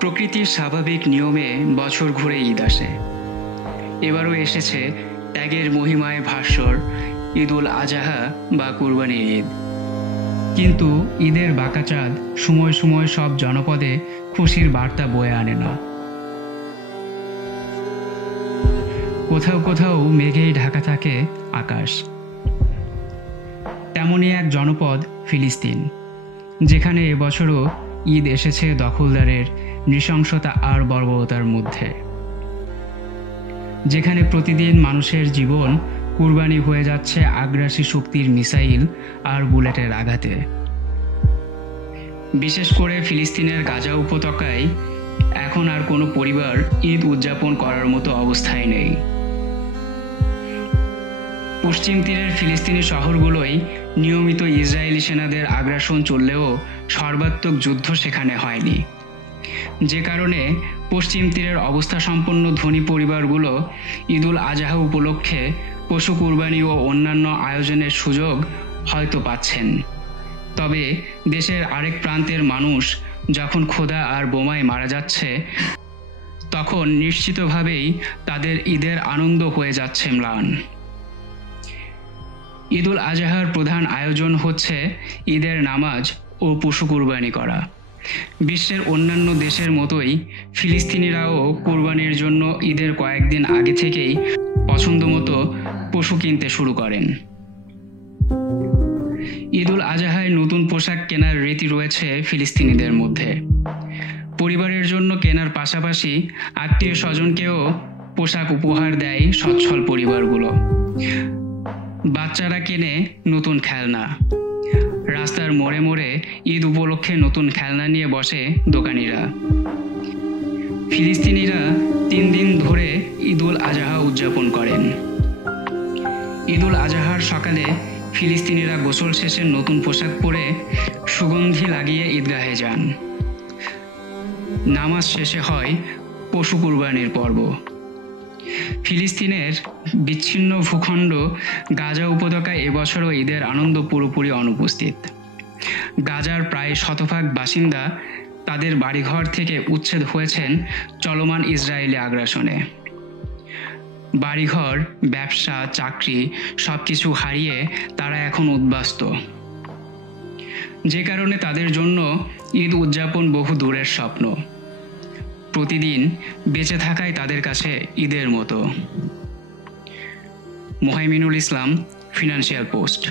প্রকৃতির স্বাভাবিক নিয়মে বছর ঘুরে ঈদ আসে। এবারও এসেছে ত্যাগের মহিমায় ভাস্বর ঈদুল আজহা বা কুরবানির ঈদ। কিন্তু ঈদের বাঁকা চাঁদ সময় সময় সব জনপদে খুশির বার্তা বয়ে আনে না। কোথাও কোথাও মেঘেই ঢাকা থাকে আকাশ। তেমনই এক জনপদ ফিলিস্তিন, যেখানে এবছরও ঈদ এসেছে দখলদারের নৃশংসতা আর বর্বরতার মধ্যে, যেখানে প্রতিদিন মানুষের জীবন কুরবানি হয়ে যাচ্ছে আগ্রাসী শক্তির মিসাইল আর বুলেটের আঘাতে। বিশেষ করে ফিলিস্তিনের গাজা উপত্যকায় এখন আর কোনো পরিবার ঈদ উদযাপন করার মতো অবস্থায় নেই। পশ্চিম তীরের ফিলিস্তিনি শহরগুলোয় নিয়মিত ইসরায়েলি সেনাদের আগ্রাসন চললেও সর্বাত্মক যুদ্ধ সেখানে হয়নি, যে কারণে পশ্চিম তীরের অবস্থা সম্পন্ন ধনী পরিবারগুলো ঈদুল আজহা উপলক্ষে পশু কুরবানি ও অন্যান্য আয়োজনের সুযোগ হয়তো পাচ্ছেন। তবে দেশের আরেক প্রান্তের মানুষ যখন ক্ষুধা আর বোমায় মারা যাচ্ছে, তখন নিশ্চিতভাবেই তাদের ঈদের আনন্দ হয়ে যাচ্ছে ম্লান। ঈদুল আজহার প্রধান আয়োজন হচ্ছে ঈদের নামাজ ও পশু কুরবানি করা। বিশ্বের অন্যান্য দেশের মতোই ফিলিস্তিনিরাও কুরবানির জন্য ঈদের কয়েকদিন আগে থেকেই পছন্দমতো পশু কিনতে শুরু করেন। ঈদুল আজহায় নতুন পোশাক কেনার রীতি রয়েছে ফিলিস্তিনিদের মধ্যে। পরিবারের জন্য কেনার পাশাপাশি আত্মীয় স্বজনকেও পোশাক উপহার দেয় সচ্ছল পরিবারগুলো। বাচ্চারা কেনে নতুন খেলনা। রাস্তার মোড়ে মোড়ে ঈদ উপলক্ষে নতুন খেলনা নিয়ে বসে দোকানিরা। ফিলিস্তিনিরা 3 দিন ধরে ঈদুল আজহা উদযাপন করেন। ঈদুল আজহার সকালে ফিলিস্তিনিরা গোসল শেষে নতুন পোশাক পরে সুগন্ধি লাগিয়ে ঈদগাহে যান। নামাজ শেষে হয় পশু কুরবানির পর্ব। ফিলিস্তিনের বিচ্ছিন্ন ভূখণ্ড গাজা উপত্যকায় এবছরও ঈদের আনন্দ পুরোপুরি অনুপস্থিত। গাজার প্রায় শতভাগ বাসিন্দা তাদের বাড়িঘর থেকে উচ্ছেদ হয়েছেন চলমান ইসরায়েলি আগ্রাসনে। বাড়িঘর, ব্যবসা, চাকরি সবকিছু হারিয়ে তারা এখন উদ্বাস্তু, যে কারণে তাদের জন্য ঈদ উদযাপন বহু দূরের স্বপ্ন। প্রতিদিন বেঁচে থাকাই তাদের কাছে ঈদের মতো। মোহাইমিনুল ইসলাম, ফিনান্সিয়াল পোস্ট।